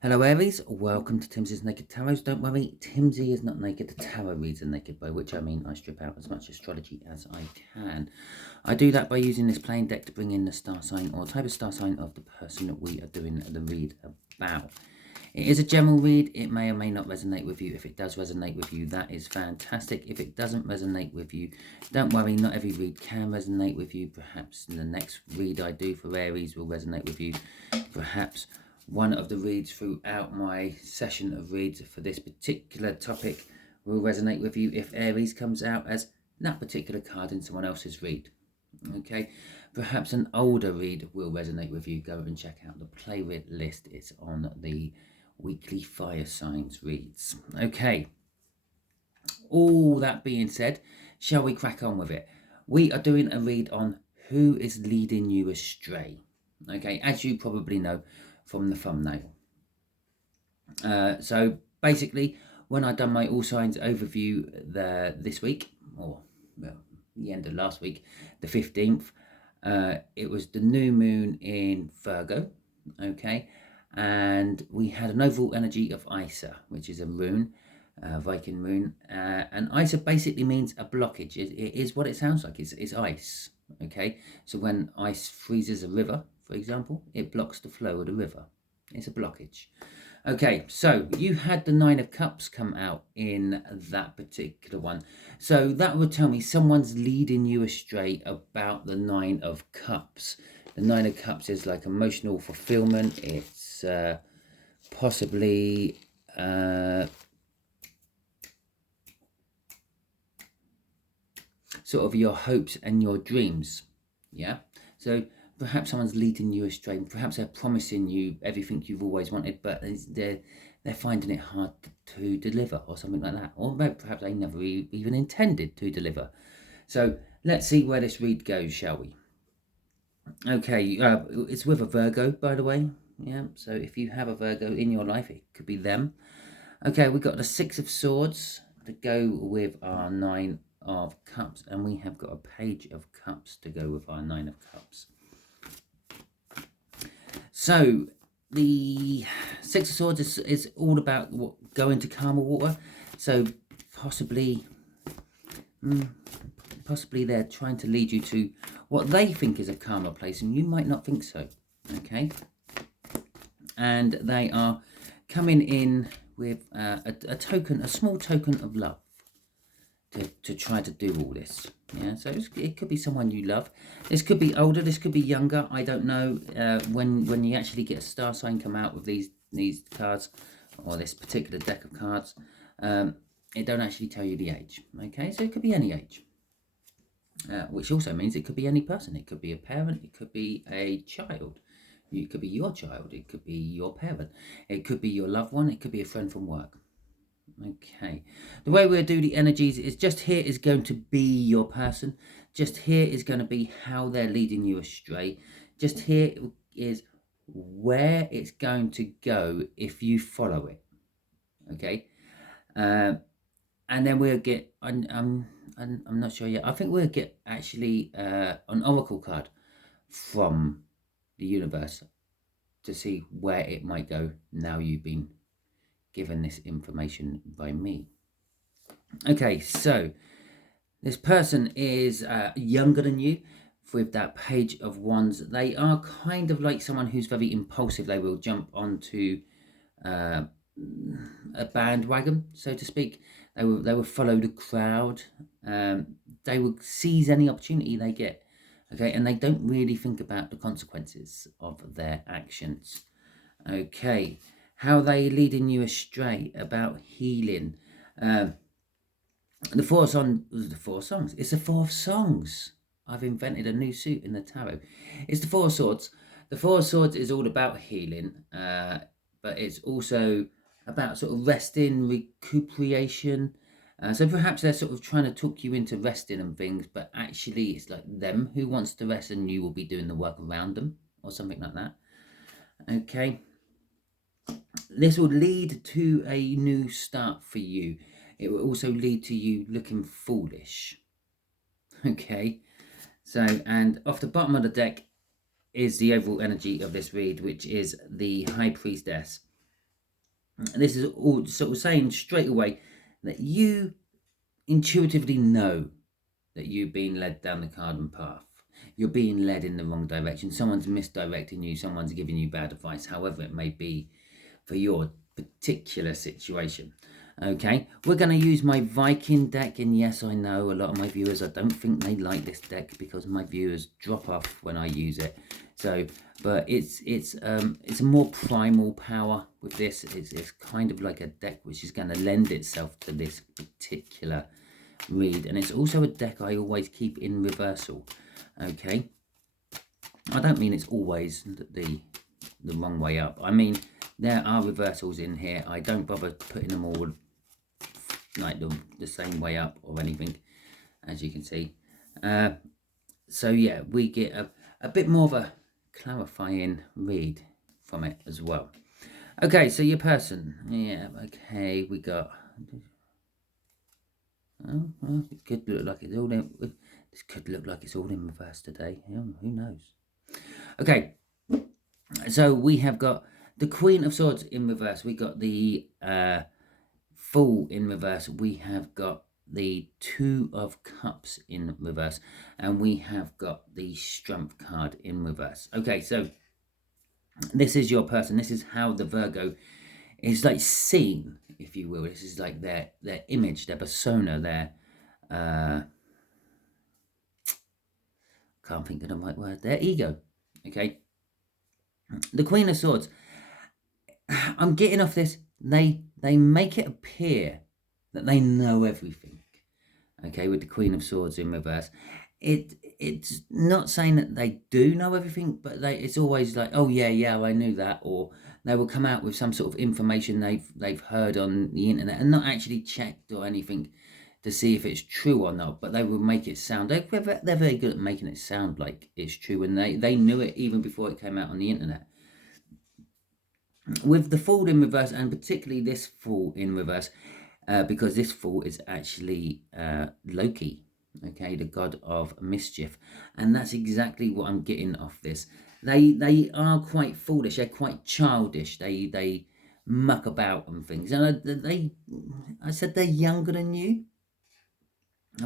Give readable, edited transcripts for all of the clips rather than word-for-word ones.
Hello Aries, welcome to Timsy's Naked Tarot. Don't worry, Timsy is not naked, the tarot reads are naked, by which I mean I strip out as much astrology as I can. I do that by using this plain deck to bring in the star sign or type of star sign of the person that we are doing the read about. It is a general read, it may or may not resonate with you. If it does resonate with you, that is fantastic. If it doesn't resonate with you, don't worry, not every read can resonate with you. Perhaps the next read I do for Aries will resonate with you. Perhaps one of the reads throughout my session of reads for this particular topic will resonate with you if Aries comes out as that particular card in someone else's read. Okay, perhaps an older read will resonate with you. Go and check out the playlist. It's on the weekly fire signs reads. Okay, all that being said, shall we crack on with it? We are doing a read on who is leading you astray. Okay, as you probably know from the thumbnail. So basically, when I done my all signs overview this week, or well, the end of last week, the 15th, it was the new moon in Virgo, okay, and we had an overall energy of Isa, which is a rune, Viking rune, and Isa basically means a blockage. It is what it sounds like. It's ice, okay. So when ice freezes a river, for example, it blocks the flow of the river. It's a blockage. Okay, so you had the Nine of Cups come out in that particular one. So that would tell me someone's leading you astray about the Nine of Cups. The Nine of Cups is like emotional fulfillment. It's possibly sort of your hopes and your dreams. Yeah, so perhaps someone's leading you astray. Perhaps they're promising you everything you've always wanted, but they're finding it hard to deliver, or something like that. Or maybe perhaps they never even intended to deliver. So let's see where this read goes, shall we? Okay, it's with a Virgo, by the way. Yeah, so if you have a Virgo in your life, it could be them. Okay, we've got the Six of Swords to go with our Nine of Cups, and we have got a Page of Cups to go with our Nine of Cups. So the Six of Swords is all about going to calmer water. So possibly they're trying to lead you to what they think is a calmer place, and you might not think so. Okay, and they are coming in with a small token of love to try to do all this. Yeah, so it could be someone you love. This could be older, this could be younger. I don't know. When you actually get a star sign come out with these cards, or this particular deck of cards, it don't actually tell you the age. Okay, so it could be any age. Which also means it could be any person. It could be a parent, it could be a child. It could be your child, it could be your parent, it could be your loved one, it could be a friend from work. Okay, the way we'll do the energies is just here is going to be your person. Just here is going to be how they're leading you astray. Just here is where it's going to go if you follow it. Okay, and then we'll get. I'm not sure yet. I think we'll get actually an oracle card from the universe to see where it might go now you've been given this information by me. Okay, so this person is younger than you with that Page of Wands. They are kind of like someone who's very impulsive. They will jump onto a bandwagon, so to speak. They will follow the crowd. They will seize any opportunity they get. Okay, and they don't really think about the consequences of their actions. Okay, how they leading you astray about healing. The four songs. It's the Four of Songs. I've invented a new suit in the tarot. It's the Four of Swords. The Four of Swords is all about healing, but it's also about sort of resting, recuperation. So perhaps they're sort of trying to talk you into resting and things, but actually it's like them who wants to rest and you will be doing the work around them, or something like that. Okay. This will lead to a new start for you. It will also lead to you looking foolish. Okay, so, and off the bottom of the deck is the overall energy of this read, which is the High Priestess. this is all sort of saying straight away that you intuitively know that you've been led down the garden path. You're being led in the wrong direction. Someone's misdirecting you. Someone's giving you bad advice, however it may be for your particular situation. Okay, we're going to use my Viking deck, and yes, I know a lot of my viewers, I don't think they like this deck because my viewers drop off when I use it. So, but it's a more primal power with this. It's kind of like a deck which is going to lend itself to this particular read, and it's also a deck I always keep in reversal. Okay, I don't mean it's always the wrong way up. I mean there are reversals in here. I don't bother putting them all like the same way up or anything, as you can see. So yeah, we get a bit more of a clarifying read from it as well. Okay, so your person, yeah, okay, we got, oh, well, it could look like it's all in, this could look like it's all in reverse today, who knows. Okay, so we have got the Queen of Swords in reverse, we got the Fool in reverse, we have got the Two of Cups in reverse, and we have got the Strength card in reverse. Okay, so this is your person. This is how the Virgo is like seen, if you will. This is like their image, their persona, their can't think of the right word, their ego. Okay, the Queen of Swords, I'm getting off this, they make it appear that they know everything. Okay, with the Queen of Swords in reverse, it's not saying that they do know everything, but it's always like, oh yeah, I knew that, or they will come out with some sort of information they've heard on the internet and not actually checked or anything to see if it's true or not, but they will make it sound, they're very good at making it sound like it's true, and they knew it even before it came out on the internet. With the Fool in reverse, and particularly this Fool in reverse, because this Fool is actually Loki, okay, the god of mischief, and that's exactly what I'm getting off this. They are quite foolish, they're quite childish, they muck about and things, and I said they're younger than you,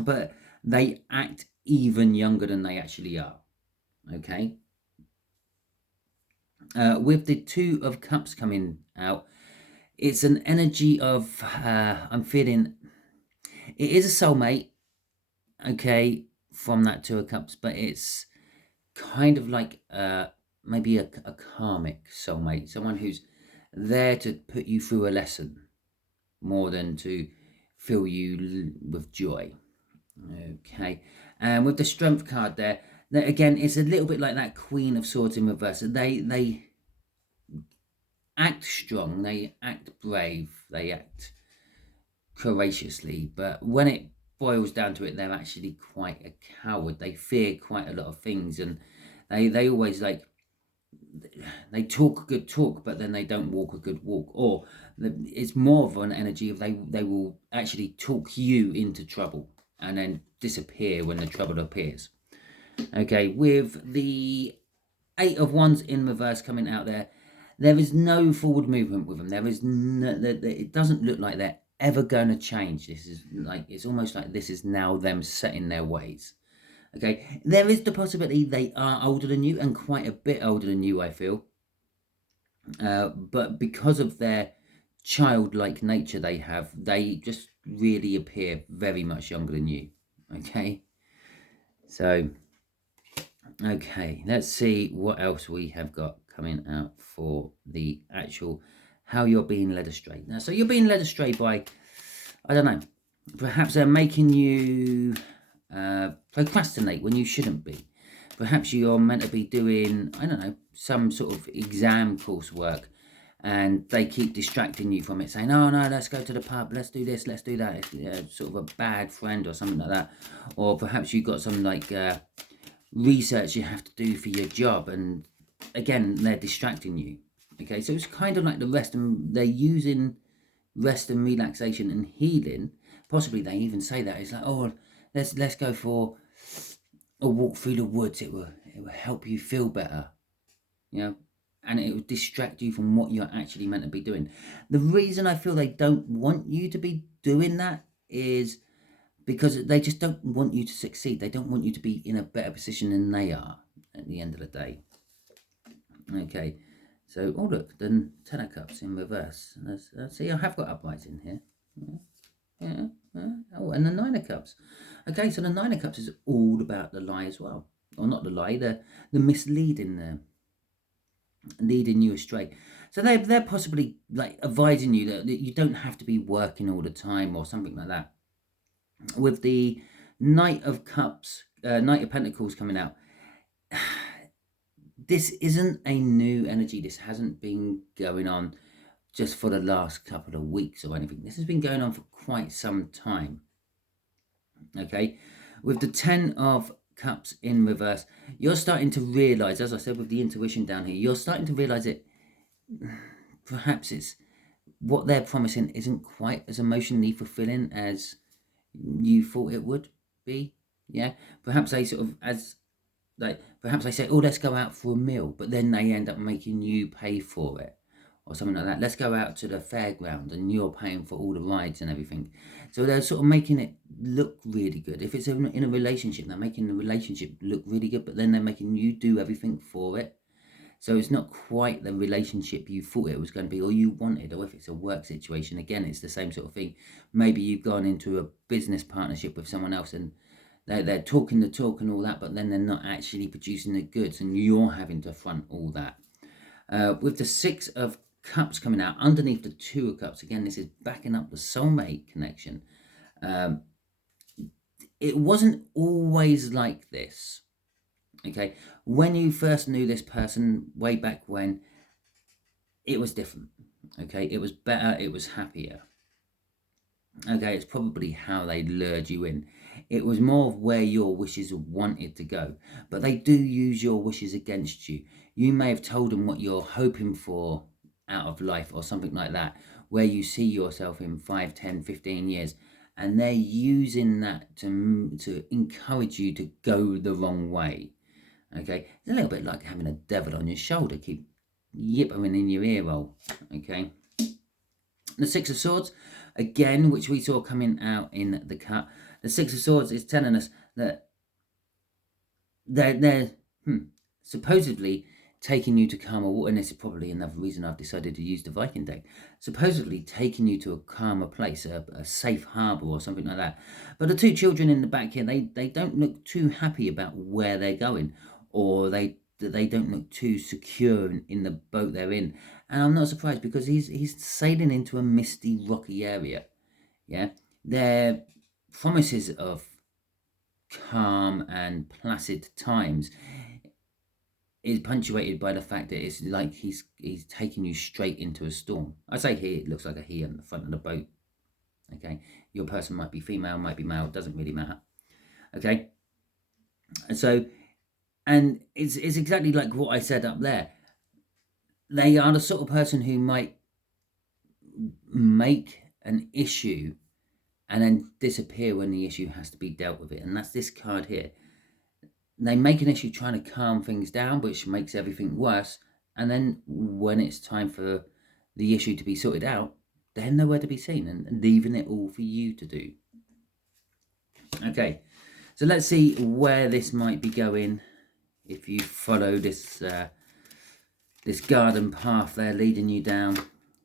but they act even younger than they actually are. Okay, with the Two of Cups coming out, it's an energy of I'm feeling it is a soulmate, okay, from that Two of Cups, but it's kind of like maybe a karmic soulmate, someone who's there to put you through a lesson more than to fill you with joy. Okay, and with the Strength card there, again, it's a little bit like that Queen of Swords in reverse. They act strong, they act brave, they act courageously, but when it boils down to it, they're actually quite a coward. They fear quite a lot of things, and they always like, they talk a good talk, but then they don't walk a good walk, or it's more of an energy of they will actually talk you into trouble and then disappear when the trouble appears. Okay, with the Eight of Wands in reverse coming out there, there is no forward movement with them. There is no, it doesn't look like they're ever going to change. This is like, it's almost like this is now them set in their ways. Okay, there is the possibility they are older than you, and quite a bit older than you, I feel. But because of their childlike nature they have, they just really appear very much younger than you. Okay, so okay, let's see what else we have got coming out for the actual how you're being led astray. Now, so you're being led astray by, I don't know, perhaps they're making you procrastinate when you shouldn't be. Perhaps you're meant to be doing, I don't know, some sort of exam coursework, and they keep distracting you from it, saying, oh no, let's go to the pub, let's do this, let's do that. It's sort of a bad friend or something like that. Or perhaps you've got some like research you have to do for your job, and again, they're distracting you. Okay, so it's kind of like the rest, and they're using rest and relaxation and healing. Possibly they even say that it's like, oh, let's go for a walk through the woods, it will help you feel better, you know. and it will distract you from what you're actually meant to be doing. The reason I feel they don't want you to be doing that is because they just don't want you to succeed. They don't want you to be in a better position than they are at the end of the day. Okay, so, oh look, the Ten of Cups in reverse. See, I have got uprights in here. Yeah. Oh, and the Nine of Cups. Okay, so the Nine of Cups is all about the lie as well. Or not the lie, the misleading there. Leading you astray. So they're possibly like advising you that you don't have to be working all the time or something like that. With the Knight of Cups, Knight of Pentacles coming out, this isn't a new energy. This hasn't been going on just for the last couple of weeks or anything. This has been going on for quite some time. Okay, with the Ten of Cups in reverse, you're starting to realize, as I said with the intuition down here, you're starting to realize it. Perhaps it's what they're promising isn't quite as emotionally fulfilling as you thought it would be. Yeah, perhaps they sort of perhaps they say, oh, let's go out for a meal, but then they end up making you pay for it or something like that. Let's go out to the fairground and you're paying for all the rides and everything. So they're sort of making it look really good. If it's in a relationship, they're making the relationship look really good, but then they're making you do everything for it. So it's not quite the relationship you thought it was going to be or you wanted. Or if it's a work situation, again, it's the same sort of thing. Maybe you've gone into a business partnership with someone else and they're talking the talk and all that, but then they're not actually producing the goods and you're having to front all that. With the Six of Cups coming out underneath the Two of Cups, again, this is backing up the soulmate connection. It wasn't always like this. Okay, when you first knew this person way back when, it was different. Okay, it was better, it was happier. Okay, it's probably how they lured you in. It was more of where your wishes wanted to go, but they do use your wishes against you. You may have told them what you're hoping for out of life or something like that, where you see yourself in 5, 10, 15 years, and they're using that to encourage you to go the wrong way. Okay, it's a little bit like having a devil on your shoulder, keep yippering in your ear roll. Okay, the Six of Swords, again, which we saw coming out in the cut. The Six of Swords is telling us that they're supposedly taking you to calmer water, and this is probably another reason I've decided to use the Viking deck. Supposedly taking you to a calmer place, a safe harbour or something like that. But the two children in the back here, they don't look too happy about where they're going, or they don't look too secure in the boat they're in. And I'm not surprised because he's sailing into a misty, rocky area. Yeah, their promises of calm and placid times is punctuated by the fact that it's like he's taking you straight into a storm. I say here, it looks like a he on the front of the boat. Okay, your person might be female, might be male, doesn't really matter. Okay, and so, and it's exactly like what I said up there. They are the sort of person who might make an issue and then disappear when the issue has to be dealt with it. And that's this card here. They make an issue trying to calm things down, which makes everything worse. And then when it's time for the issue to be sorted out, they're nowhere to be seen and leaving it all for you to do. Okay, so let's see where this might be going if you follow this this garden path there leading you down.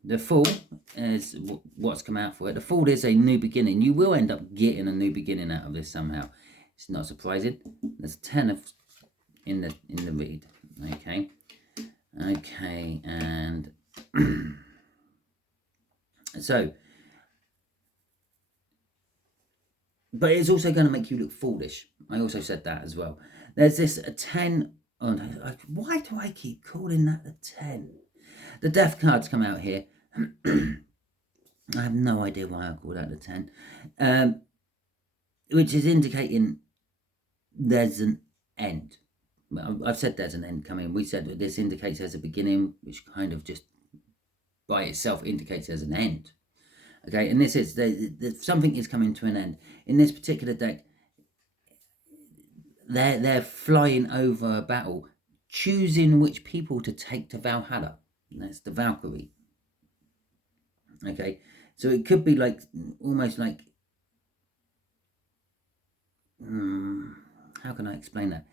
The Fool is what's come out for it. The Fool is a new beginning. You will end up getting a new beginning out of this somehow. It's not surprising. There's 10 of in the read. Okay, and so, but it's also going to make you look foolish. I also said that as well. There's this 10. Oh, no, why do I keep calling that a 10? The Death cards come out here. I have no idea why I call that a 10. Which is indicating there's an end. I've said there's an end coming. We said that this indicates there's a beginning, which kind of just by itself indicates there's an end. Okay, and this is something is coming to an end. In this particular deck, they're flying over a battle, choosing which people to take to Valhalla. And that's the Valkyrie. Okay, so it could be like almost like how can I explain that?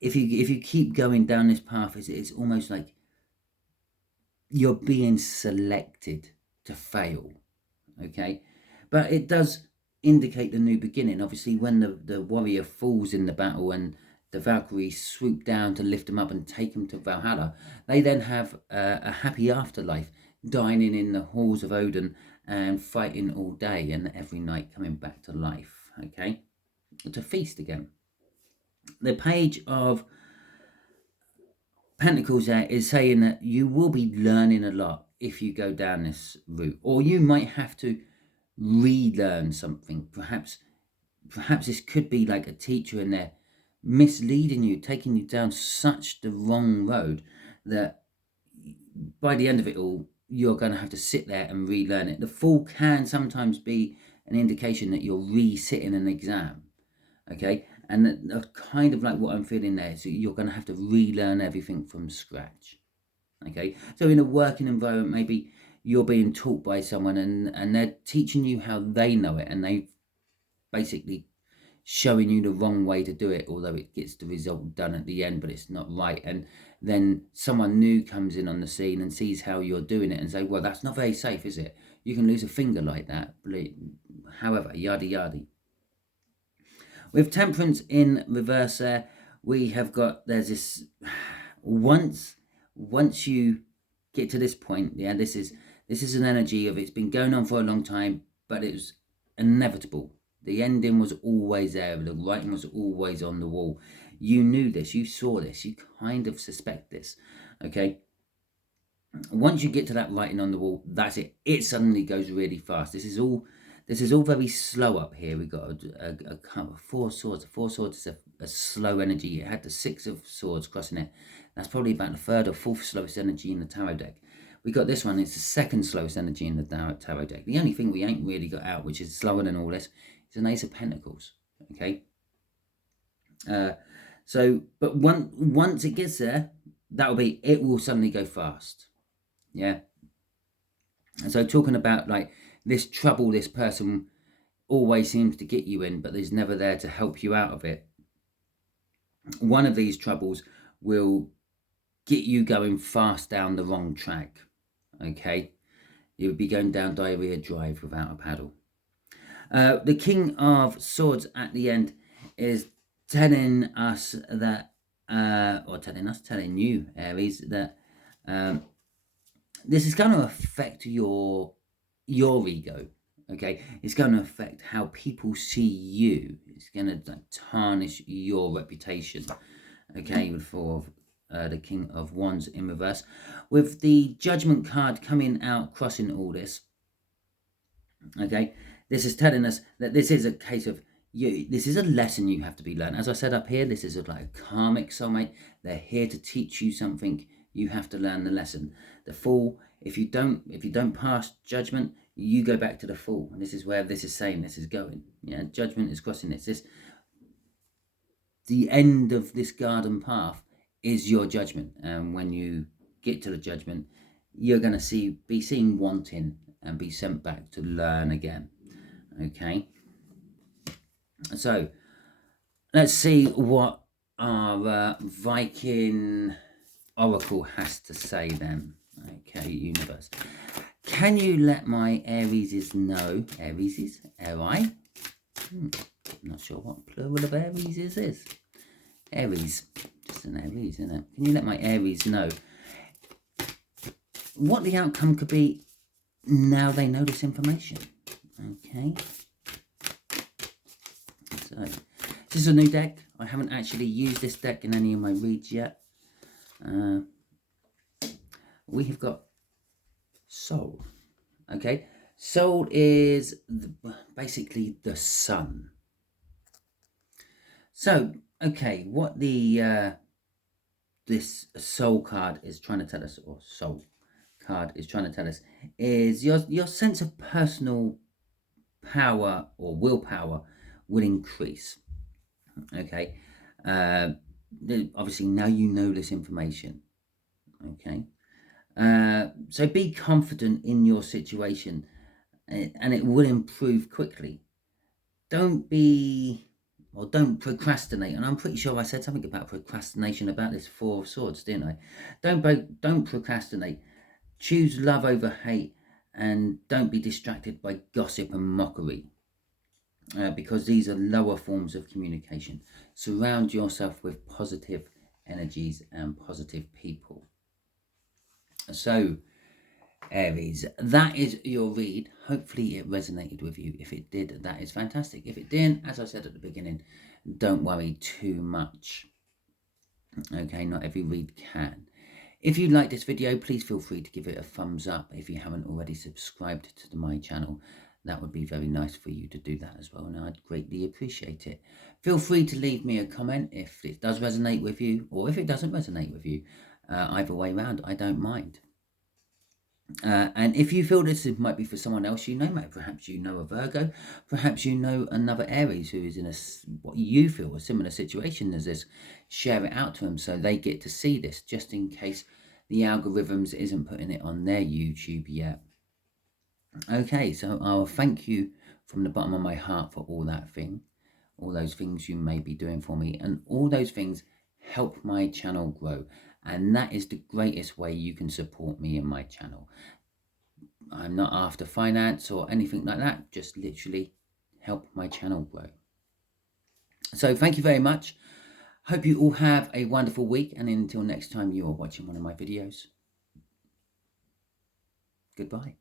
If you keep going down this path, it's almost like you're being selected to fail. Okay, but it does indicate the new beginning. Obviously, when the warrior falls in the battle and the Valkyries swoop down to lift him up and take him to Valhalla, they then have a happy afterlife, dining in the halls of Odin and fighting all day and every night coming back to life. Okay, to feast again. The Page of Pentacles there is saying that you will be learning a lot if you go down this route, or you might have to relearn something. Perhaps this could be like a teacher in there misleading you, taking you down such the wrong road that by the end of it all, you're going to have to sit there and relearn it. The Fool can sometimes be an indication that you're re-sitting an exam. Okay, and that kind of like what I'm feeling there. So you're going to have to relearn everything from scratch. Okay, so in a working environment, maybe you're being taught by someone and they're teaching you how they know it, and they've basically showing you the wrong way to do it, although it gets the result done at the end, but it's not right. And then someone new comes in on the scene and sees how you're doing it and say, well, that's not very safe, is it? You can lose a finger like that. However, yada yada. With Temperance in reverse there, we have got, there's this, once you get to this point, yeah, this is an energy of it's been going on for a long time, but it was inevitable. The ending was always there. The writing was always on the wall. You knew this. You saw this. You kind of suspect this. Okay. Once you get to that writing on the wall, that's it. It suddenly goes really fast. This is all very slow up here. We've got a Four Swords. Four Swords is a slow energy. It had the Six of Swords crossing it. That's probably about the third or fourth slowest energy in the tarot deck. We got this one. It's the second slowest energy in the tarot deck. The only thing we ain't really got out, which is slower than all this, is an Ace of Pentacles. Okay. But once it gets there, it will suddenly go fast. Yeah. And so talking about like this trouble this person always seems to get you in, but there's never there to help you out of it. One of these troubles will get you going fast down the wrong track. Okay. You would be going down Diarrhea Drive without a paddle. The King of Swords at the end is telling us that, telling you, Aries, that this is going to affect your ego. Okay, it's going to affect how people see you. It's going to tarnish your reputation. Okay, for the King of Wands in reverse, with the Judgment card coming out, crossing all this. Okay, this is telling us that this is a case of this is a lesson you have to be learned. As I said up here, this is like a karmic soulmate. They're here to teach you something. You have to learn the lesson. The Fool, if you don't pass Judgment, you go back to the Fool. And this is where this is saying this is going. Yeah, Judgment is crossing this. The end of this garden path is your judgment. And when you get to the judgment, you're going to be seen wanting and be sent back to learn again. Okay. So let's see what our Viking Oracle has to say then. Okay, universe. Can you let my Aries know? Aries? Aries? I'm not sure what plural of Aries is. Aries. Just an Aries, isn't it? Can you let my Aries know what the outcome could be now they know this information? Okay. So, this is a new deck. I haven't actually used this deck in any of my reads yet. We have got Soul. Okay. Soul is basically the sun. So, okay, what this Soul card is trying to tell us, or Soul card is trying to tell us, is your sense of personal power or willpower will increase. Okay. obviously now you know this information. Okay. So be confident in your situation, and it will improve quickly. Don't procrastinate. And I'm pretty sure I said something about procrastination about this Four of Swords, didn't I? Don't procrastinate. Choose love over hate, and don't be distracted by gossip and mockery, because these are lower forms of communication. Surround yourself with positive energies and positive people. So, Aries, that is your read. Hopefully it resonated with you. If it did, that is fantastic. If it didn't, as I said at the beginning, don't worry too much. Okay, not every read can. If you like this video, please feel free to give it a thumbs up. If you haven't already subscribed to my channel, that would be very nice for you to do that as well, and I'd greatly appreciate it. Feel free to leave me a comment if it does resonate with you, or if it doesn't resonate with you. Either way round, I don't mind. And if you feel this might be for someone else you know, perhaps you know a Virgo, perhaps you know another Aries who is in what you feel a similar situation as this, share it out to them so they get to see this, just in case the algorithms isn't putting it on their YouTube yet. Okay, so I'll thank you from the bottom of my heart for all those things you may be doing for me, and all those things help my channel grow. And that is the greatest way you can support me and my channel. I'm not after finance or anything like that, just literally help my channel grow. So thank you very much. Hope you all have a wonderful week, and until next time you are watching one of my videos, goodbye.